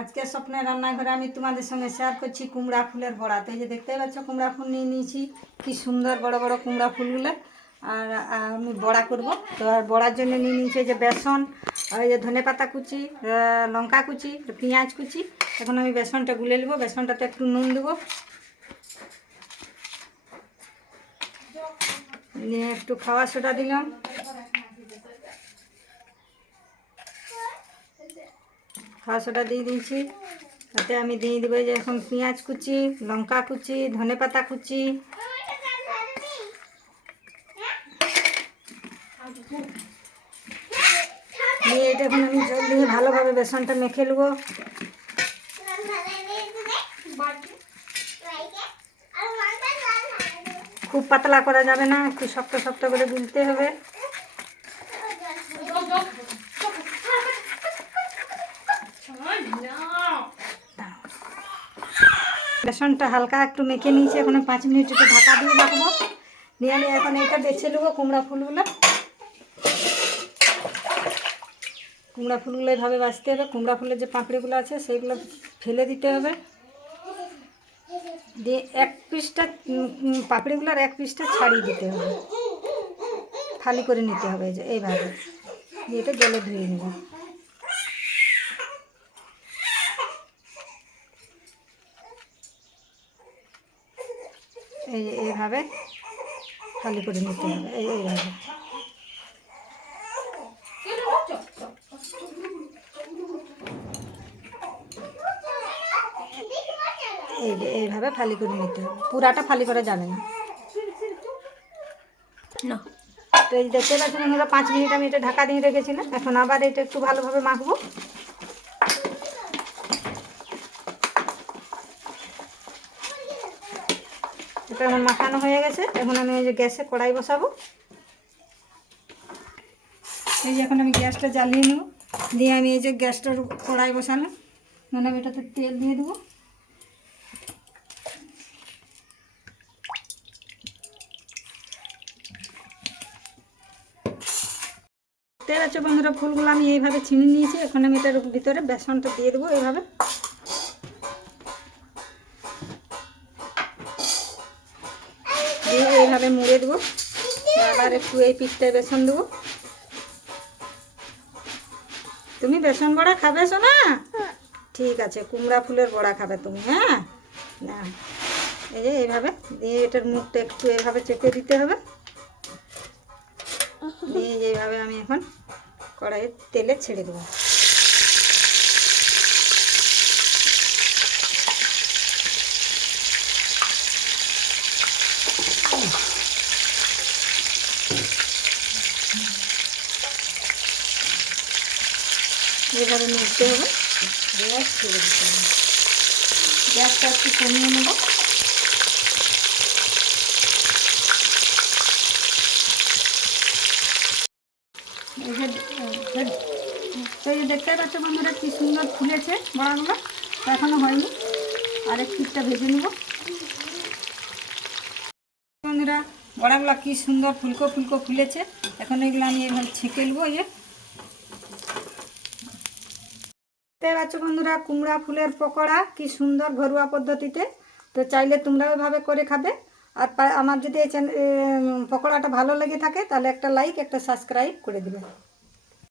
আজকে স্বপ্নের রান্নাঘরে আমি তোমাদের সঙ্গে শেয়ার করছি কুমড়া ফুলের বড়া। তো এই যে দেখতেই পাচ্ছ কুমড়া ফুল নিয়ে নিয়েছি, কি সুন্দর বড় বড় কুমড়া ফুলগুলো। আর আমি বড়া করব। তো আর বড়ার জন্য নিয়ে নিয়েছি যে বেসন, আর এই যে ধনেপাতা কুচি, লঙ্কা কুচি, পেঁয়াজ কুচি। এখন আমি বেসনটা গুলে নেবো। বেসনটাতে একটু নুন দেবো, নিয়ে একটু খাওয়া সোডা দিলাম, খাওয়া সোডা দিয়ে দিয়েছি। তাতে আমি দিয়ে দেবো যে এখন পেঁয়াজ কুচি, লঙ্কা কুচি, ধনেপাতা কুচি, দিয়ে এটা এখন আমি জল দিয়ে ভালোভাবে বেসনটা মেখে নেবো। খুব পাতলা করা যাবে না, একটু শক্ত শক্ত করে গুলতে হবে। বেসনটা হালকা একটু মেখে নিয়েছি, এখন 5 মিনিট একটু ঢাকা দিয়ে রাখবো। নিয়ে আমি এখন এটা বেছে নেবো কুমড়া ফুলগুলো। কুমড়া ফুলগুলো এভাবে বাছতে হবে। কুমড়া ফুলের যে পাঁপড়িগুলো আছে সেইগুলো ফেলে দিতে হবে, দিয়ে এক পিসটা পাপড়িগুলোর এক পিসটা ছাড়িয়ে দিতে হবে, খালি করে নিতে হবে। যে এইভাবে দিয়ে এটা জলে ধুয়ে নেব। এইভাবে খালি করে নিতে হবে, এইভাবে। এইভাবে ফালি করে নিতে হবে, পুরাটা ফালি করা যাবে না। তো এই দেখতে পাচ্ছেন আমরা 5 মিনিট আমি এটা ঢাকা দিয়ে রেখেছিলাম। এখন আবার এটা একটু ভালোভাবে মাখবো। এটা আমার মাখানো হয়ে গেছে। এখন আমি এই যে গ্যাসে কড়াই বসাবো। এই যে এখন আমি গ্যাসটা জ্বালিয়ে নেব, দিয়ে আমি এই যে গ্যাসটার কড়াই বসালাম, মানে আমি এটাতে তেল দিয়ে দেবো। দেখতে পাচ্ছ বন্ধুরা, ফুলগুলো আমি এইভাবে ছিঁড়ে নিয়েছি। এখন আমি এটার ভিতরে বেসনটা দিয়ে দেবো এইভাবে। দিয়ে এইভাবে মুড়ে দেবো। আবার একটু এই পিঠটায় বেসন দেবো। তুমি বেসন বড়া খাবে সোনা? ঠিক আছে, কুমড়া ফুলের বড়া খাবে তুমি। হ্যাঁ, না এই যে এইভাবে দিয়ে এটার মুখটা একটু এভাবে চেপে দিতে হবে। দিয়ে এইভাবে আমি এখন কড়াইয়ের তেলে ছেড়ে দেবো। এইভাবে নিতে হবে, গ্যাস ছেড়ে দিতে হবে। গ্যাসটা একটু কমিয়ে নেব। এই যে দেখতে পাচ্ছ বন্ধুরা, কি সুন্দর ফুলেছে বড়াগুলো। এখনো হয়নি, আরেক পিঠটা ভেজে নেব। বন্ধুরা, বড়াগুলো কি সুন্দর ফুলকো ফুলকো ফুলেছে। এখন এগুলো আমি এভাবে ছেঁকে নেবো। এই যে দেখতে পাচ্ছ বন্ধুরা, কুমড়া ফুলের পকোড়া কি সুন্দর ঘরোয়া পদ্ধতিতে। তো চাইলে তোমরাও এভাবে করে খাবে। আর আমার যদি এই পকোড়াটা ভালো লেগে থাকে তাহলে একটা লাইক, একটা সাবস্ক্রাইব করে দেবে।